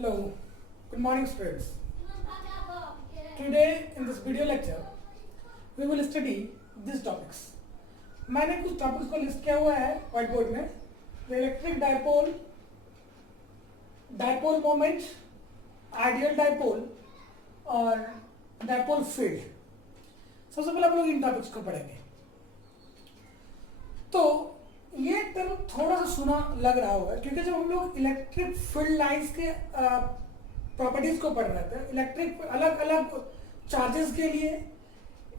Hello, good morning students. Today in this video lecture we will study these topics. मैंने कुछ topics को list किया हुआ है व्हाइट बोर्ड में. Electric dipole, dipole moment, ideal dipole और डायपोल फील्ड. सबसे पहले हम लोग इन टॉपिक्स को पढ़ेंगे. तो ये टर्म थोड़ा सा सुना लग रहा होगा क्योंकि जब हम लोग इलेक्ट्रिक फील्ड लाइंस के प्रॉपर्टीज को पढ़ रहे थे, इलेक्ट्रिक अलग अलग चार्जेस के लिए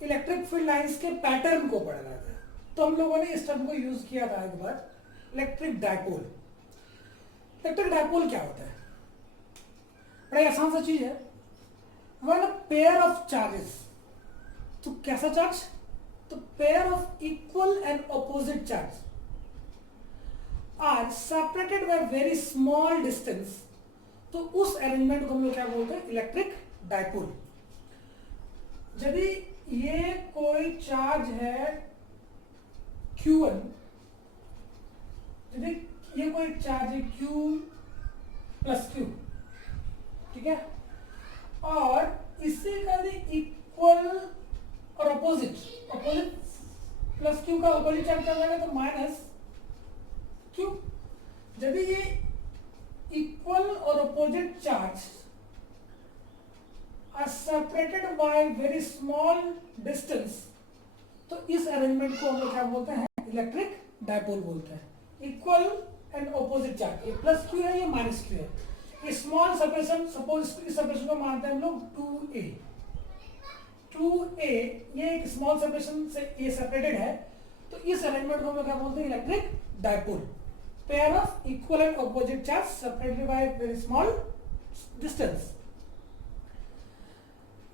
इलेक्ट्रिक फील्ड लाइंस के पैटर्न को पढ़ रहे थे, तो हम लोगों ने इस टर्म को यूज किया था एक बार, इलेक्ट्रिक डायपोल. इलेक्ट्रिक डायपोल क्या होता है? बड़ा आसान सा चीज है. One pair of charges. तो कैसा चार्ज? तो pair of equal and opposite charge are separated by very small distance. तो उस अरेंजमेंट को हम लोग क्या बोलते हैं? Electric dipole. यदि ये कोई चार्ज है Q1, यदि ये कोई चार्ज है Q प्लस Q, ठीक है, और इसी का इक्वल और अपोजिट प्लस Q का अपोजिट चार्ज कर रहा है तो माइनस Q. यदि ये इक्वल और opposite charge are separated by very small distance, तो इस अरेंजमेंट को हम लोग क्या बोलते हैं? इलेक्ट्रिक डायपोल बोलते हैं. इक्वल एंड अपोजिट चार्ज, ये प्लस Q है, ये माइनस Q है. ये स्मॉल सेपरेशन, सपोज इस सेपरेशन को मानते हैं हम लोग 2a. ये एक स्मॉल सेपरेशन से ये सेपरेटेड है, तो इस अरेंजमेंट को हम लोग क्या बोलते हैं? Electric dipole. Pair of equal and opposite charge separated by very small distance.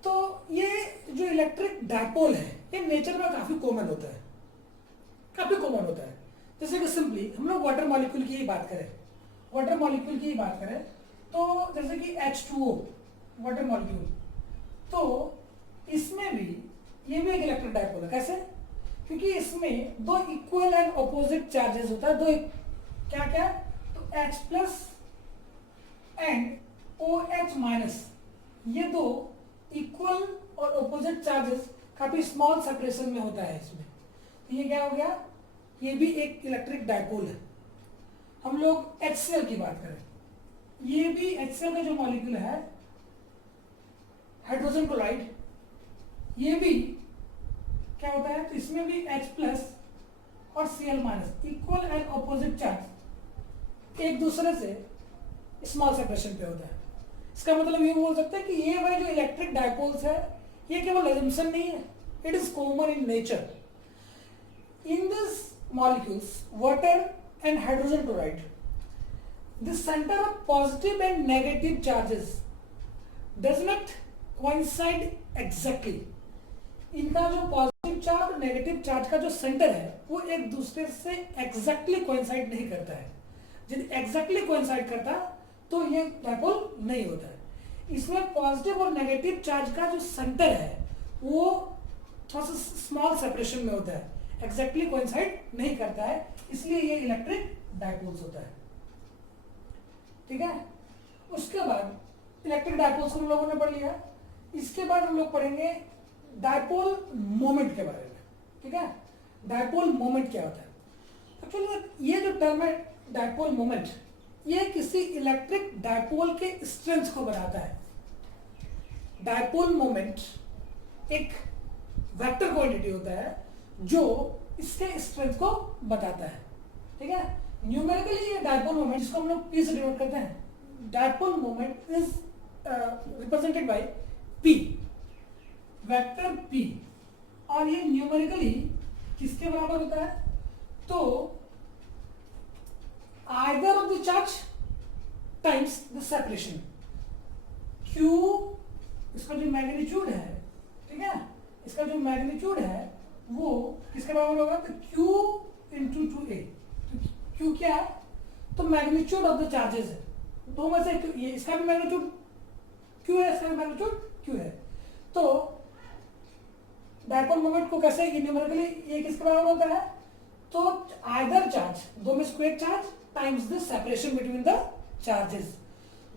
तो ये जो इलेक्ट्रिक डायपोल है ये नेचर में काफी कॉमन होता है, जैसे कि सिंपली हम लोग वाटर मॉलिक्यूल की ही बात करें, तो जैसे कि H2O वाटर मॉलिक्यूल, तो इसमें भी ये भी एक इलेक्ट्रिक डायपोल है. कैसे? क्योंकि इसमें दो इक्वल एंड ऑपोजिट चार्जेस होता है. दो क्या तो H plus and OH minus, ये दो इक्वल और ऑपोजिट चार्जेस काफी स्मॉल सेपरेशन में होता है इसमें. तो ये क्या हो गया? ये भी एक इलेक्ट्रिक डायपोल है. हम लोग HCl की बात करें, ये भी HCl का जो मॉलिक्यूल है, हाइड्रोजन क्लोराइड, ये भी क्या होता है? तो इसमें भी H प्लस और Cl minus, equal and opposite charge एक दूसरे से स्मॉल सेपरेशन पे होता है. इसका मतलब ये बोल सकते हैं कि ये वाले जो इलेक्ट्रिक डायपोल्स है ये केवल assumption नहीं है, it is common in nature. In this molecules water and hydrogen chloride, the center of positive and negative charges does not coincide exactly. इनका जो पॉजिटिव चार्ज और नेगेटिव चार्ज का जो सेंटर है वो एक दूसरे से एग्जैक्टली कोइंसाइड नहीं करता है. यदि एग्जैक्टली कोइंसाइड करता तो ये डायपोल नहीं होता है. इसमें पॉजिटिव और नेगेटिव चार्ज का जो सेंटर है वो थोड़ा सा स्मॉल सेपरेशन में होता है, एग्जैक्टली कोइंसाइड नहीं करता है, इसलिए ये इलेक्ट्रिक डायपोल्स होता है. ठीक है. उसके बाद इलेक्ट्रिक डायपोल्स को हम लोगों ने पढ़ लिया. इसके बाद हम लोग पढ़ेंगे डायपोल मोमेंट के बारे में. ठीक है. डायपोल मोमेंट क्या होता है? एक्चुअली ये जो टर्म है डायपोल मोमेंट, ये किसी इलेक्ट्रिक डायपोल के स्ट्रेंथ को बताता है. डायपोल मोमेंट एक वेक्टर क्वांटिटी होता है जो इसके स्ट्रेंथ को बताता है. ठीक है. न्यूमेरिकली ये डायपोल मोमेंट, जिसको हम लोग P से डिनोट करते हैं, dipole moment is represented by P, vector P, और ये न्यूमेरिकली किसके बराबर होता है? तो either of the charge times the separation. Q इसका जो मैग्नीट्यूड है, ठीक है, इसका जो मैग्नीट्यूड है वो किसके बराबर होगा? तो Q इंटू 2a. Q क्या है? तो मैग्नीट्यूड ऑफ द चार्जेस है. दो में से ये इसका भी मैग्नीट्यूड Q है, इसका भी मैग्नीट्यूड Q है. तो डायपोल मोमेंट को कैसे न्यूमेरिकली ये किसके बराबर होता है? तो आइदर चार्ज, दो में square charge times the separation between the charges.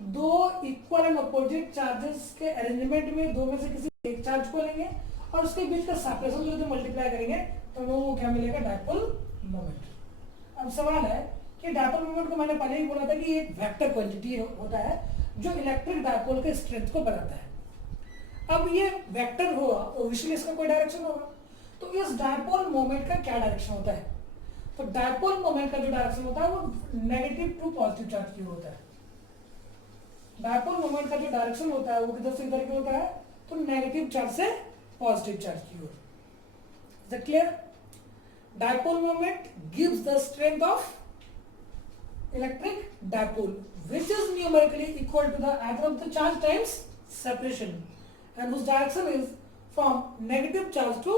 दो इक्वल एंड अपोजिट चार्जेस के अरेंजमेंट में दो में से किसी एक चार्ज को लेंगे और उसके बीच का सेपरेशन जो मल्टीप्लाई करेंगे तो हम लोगों को क्या मिलेगा, डायपोल मोमेंट। अब सवाल है कि डायपोल मोमेंट को मैंने पहले ही बोला था कि एक वेक्टर क्वांटिटी होता है जो इलेक्ट्रिक डायपोल के स्ट्रेंथ को बताता है। अब ये वेक्टर होगा ऑब्वियसली इसका कोई डायरेक्शन होगा, तो इस डायपोल मोमेंट का क्या डायरेक्शन होता है? तो डायपोल मोमेंट का जो डायरेक्शन होता है वो नेगेटिव टू पॉजिटिव चार्ज की होता है। डायपोल मोमेंट का जो डायरेक्शन होता है वो किधर से किधर की होता है, तो नेगेटिव चार्ज से पॉजिटिव चार्ज की ओर। Is it clear? Dipole moment gives the strength of electric dipole which is numerically equal to the either of the charge times separation and whose direction is from negative charge to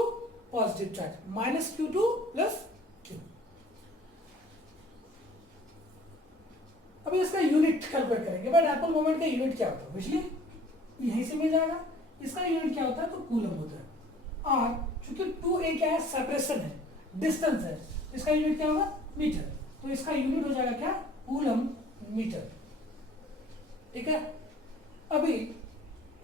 positive charge minus q2 plus q। अभी इसका unit calculate करेंगे। भाई dipole moment का unit क्या होता है, बिजली यहीं से मिल जाएगा। इसका यूनिट क्या होता है, तो कूलम होता है। और चूंकि 2a क्या है, सेपरेशन है, डिस्टेंस है, इसका यूनिट क्या होगा, मीटर। तो इसका यूनिट हो जाएगा क्या, कूलम मीटर। ठीक है। अभी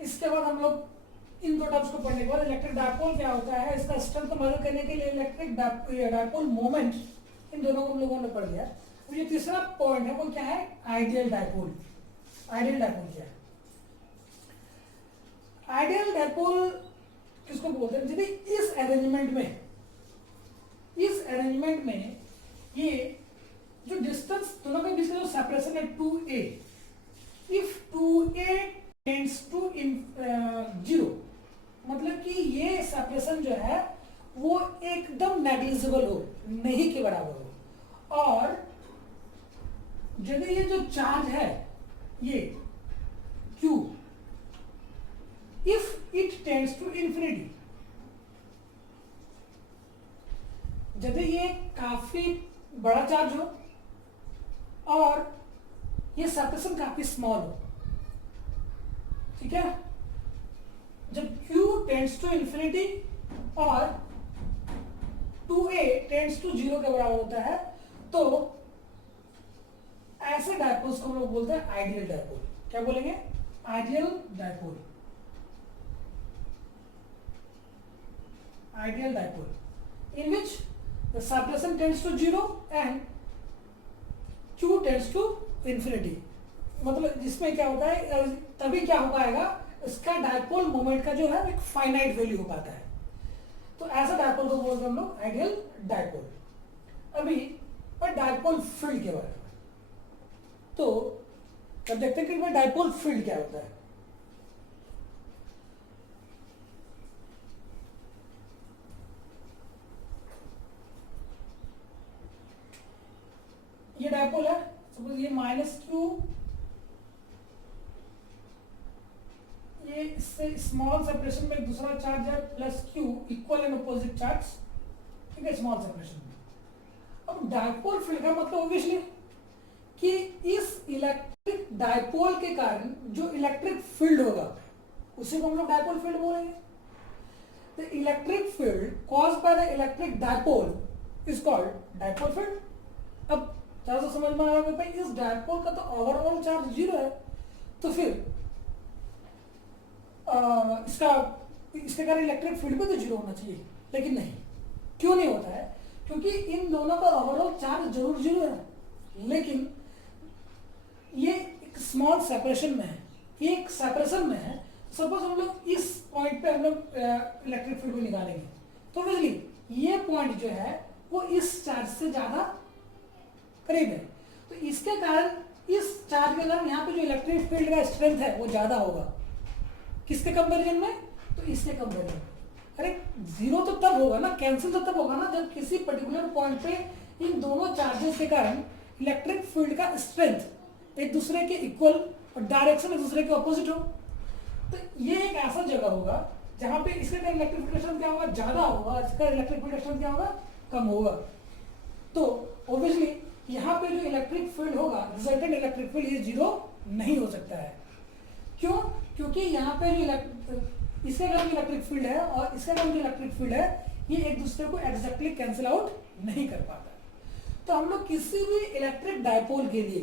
इसके बाद हम लोग इन दो टर्म्स को पढ़ने के बाद इलेक्ट्रिक डायपोल क्या होता है, इसका स्ट्रेंथ मेजर करने के लिए इलेक्ट्रिक डायपोल मोमेंट, इन दोनों को हम लोगों ने पढ़ लिया। तो ये तीसरा पॉइंट है वो क्या है, आइडियल डायपोल। आइडियल डायपोल क्या है? आइडियल डायपोल किसको बोलते हैं? यदि इस अरेंजमेंट में ये जो डिस्टेंस दोनों के बीच का जो सेपरेशन है 2a, if 2a tends to 0, मतलब कि ये सेपरेशन जो है वो एकदम नेग्लिजिबल हो, नहीं के बराबर हो। और यदि ये जो चार्ज है ये q, if it tends to infinity, यदि ये काफी बड़ा चार्ज हो और ये सेपरेशन काफी स्मॉल हो, ठीक है, जब Q टेंड्स टू इंफिनिटी और 2a टेंड्स टू 0 के बराबर होता है, तो ऐसे डायपोल्स को हम लोग बोलते हैं आइडियल डायपोल। क्या बोलेंगे, ideal dipole. Ideal dipole in which the separation tends to 0 and Q tends to infinity. मतलब जिसमें क्या होता है, तभी क्या हो पाएगा, इसका डायपोल मोमेंट का जो है एक फाइनाइट वैल्यू हो पाता है। तो ऐसा डायपोल को बोलते हैं हम लोग आइडियल डायपोल। अभी पर डायपोल फील्ड के बारे में तो अब देखते हैं कि डायपोल फील्ड क्या होता है। ये डायपोल है, सपोज ये -q, ये इससे स्मॉल सेपरेशन में एक दूसरा चार्ज है +q, equal and opposite charge, ठीक है, स्मॉल सेपरेशन में। अब डायपोल फील्ड का मतलब ऑब्वियसली कि इस इलेक्ट्रिक डायपोल के कारण जो इलेक्ट्रिक फील्ड होगा उसी को हम लोग डायपोल फील्ड बोलेंगे। The electric field caused by the electric dipole is called dipole field. अब ज़्यादा समझ में आ रहा है भाई, इस डायपोल का तो ओवरऑल चार्ज 0 है, तो फिर इसके कारण इलेक्ट्रिक फील्ड भी तो 0 होना चाहिए, लेकिन नहीं। क्यों नहीं होता है? क्योंकि इन दोनों का ओवरऑल चार्ज जरूर 0 है, लेकिन ये एक स्मॉल सेपरेशन में है, ये एक सेपरेशन में है। सपोज हम लोग इस पॉइंट पे हम लोग इलेक्ट्रिक फील्ड को निकालेंगे, तो बिजली ये पॉइंट जो है वो इस चार्ज से ज्यादा करीब है, तो इसके कारण इस चार्ज के कारण यहाँ पे जो इलेक्ट्रिक फील्ड का स्ट्रेंथ है वो ज्यादा होगा। किसके कंपेरिजन में? तो इसके कंपेरिजन में। अरे 0 तो तब होगा ना, कैंसिल तो तब होगा ना, जब किसी पर्टिकुलर पॉइंट पे इन दोनों चार्जेस के कारण इलेक्ट्रिक फील्ड का स्ट्रेंथ एक दूसरे के इक्वल और डायरेक्शन एक दूसरे के ऑपोजिट हो। तो ये एक ऐसा जगह होगा जहां पे इसके कारण इलेक्ट्रिक फील्ड क्या होगा, ज्यादा होगा, इसका इलेक्ट्रिक फील्ड क्या होगा, कम होगा। तो ऑब्वियसली यहाँ पे जो इलेक्ट्रिक फील्ड होगा, रिजल्टेंट इलेक्ट्रिक फील्ड ये 0 नहीं हो सकता है। क्यों? क्योंकि यहाँ पे जो इसके कारण इलेक्ट्रिक फील्ड है और इसके कारण जो इलेक्ट्रिक फील्ड है ये एक दूसरे को एग्जैक्टली कैंसिल आउट नहीं कर पाता। तो हम लोग किसी भी इलेक्ट्रिक डायपोल के लिए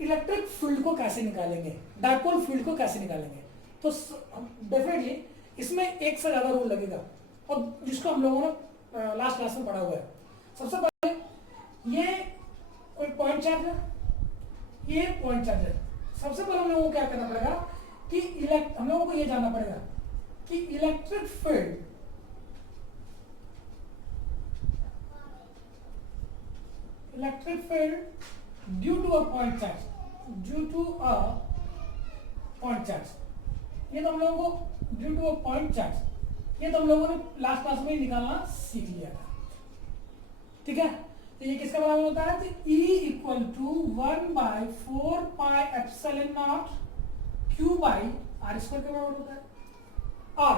इलेक्ट्रिक फील्ड को कैसे निकालेंगे, डायपोल फील्ड को कैसे निकालेंगे। तो डेफिनेटली इसमें एक से ज्यादा रूल लगेगा, और जिसको हम लोगों ने लास्ट क्लास में पढ़ा हुआ है। सबसे पहले ये कोई पॉइंट चार्ज है, ये पॉइंट चार्ज है। सबसे पहले हम लोगों को क्या करना पड़ेगा कि हम लोगों को ये जानना पड़ेगा कि electric field due to a point charge, ये तो हम लोगों को due to a point charge, ये तो हम लोगों ने लास्ट क्लास में निकालना सीख लिया था। ठीक है, तो ये किसका बराबर होता है, तो E equal to 1/4 pi epsilon not Q by R square के बराबर होता है। और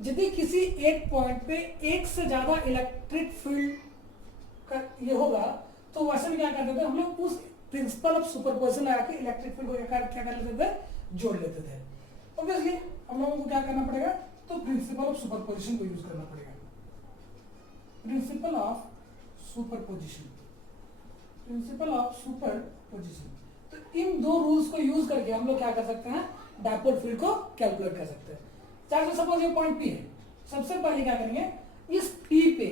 यदि किसी एक पॉइंट पे एक से ज्यादा इलेक्ट्रिक फील्ड का ये होगा, तो वैसे भी क्या करते थे हम लोग, उस प्रिंसिपल ऑफ सुपरपोजिशन लगा के इलेक्ट्रिक फील्ड को क्या कर लेते थे, जोड़ लेते थे। ऑब्वियसली हम लोगों को क्या करना पड़ेगा, तो प्रिंसिपल ऑफ सुपरपोजिशन को यूज करना पड़ेगा। प्रिंसिपल ऑफ सुपरपोजिशन, तो इन दो रूल्स को यूज करके हम लोग क्या कर सकते हैं, डायपोल फील्ड को कैलकुलेट कर सकते हैं। चाहे सपोज ये पॉइंट P है, सबसे पहले क्या करेंगे, इस P पे,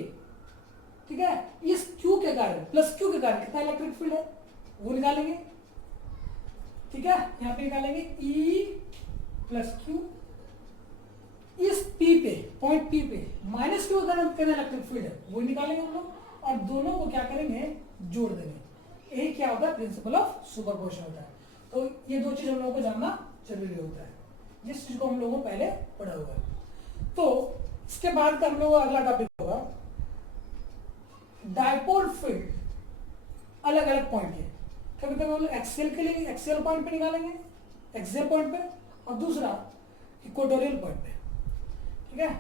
ठीक है, इस Q के कारण प्लस Q के कारण कितना इलेक्ट्रिक फील्ड है वो निकालेंगे। ठीक है, यहां पे निकालेंगे E प्लस Q। इस P पे, पॉइंट P पे माइनस Q के कारण कितना इलेक्ट्रिक फील्ड है वो निकालेंगे हम लोग, और दोनों को क्या करेंगे, जोड़ देंगे। यही क्या होता है, प्रिंसिपल ऑफ सुपरपोजिशन होता है। तो ये दो चीज हम लोगों को जानना जरूरी होता है, जिस चीज को हम लोगों को पहले पढ़ा हुआ है। तो इसके बाद का हम लोगों का अगला टॉपिक होगा डायपोल फील्ड अलग अलग पॉइंट के। कभी कभी हम लोग एक्सियल के लिए एक्सियल पॉइंट पे निकालेंगे, एक्सियल पॉइंट पे, और दूसरा इक्वेटोरियल पॉइंट पे। ठीक है,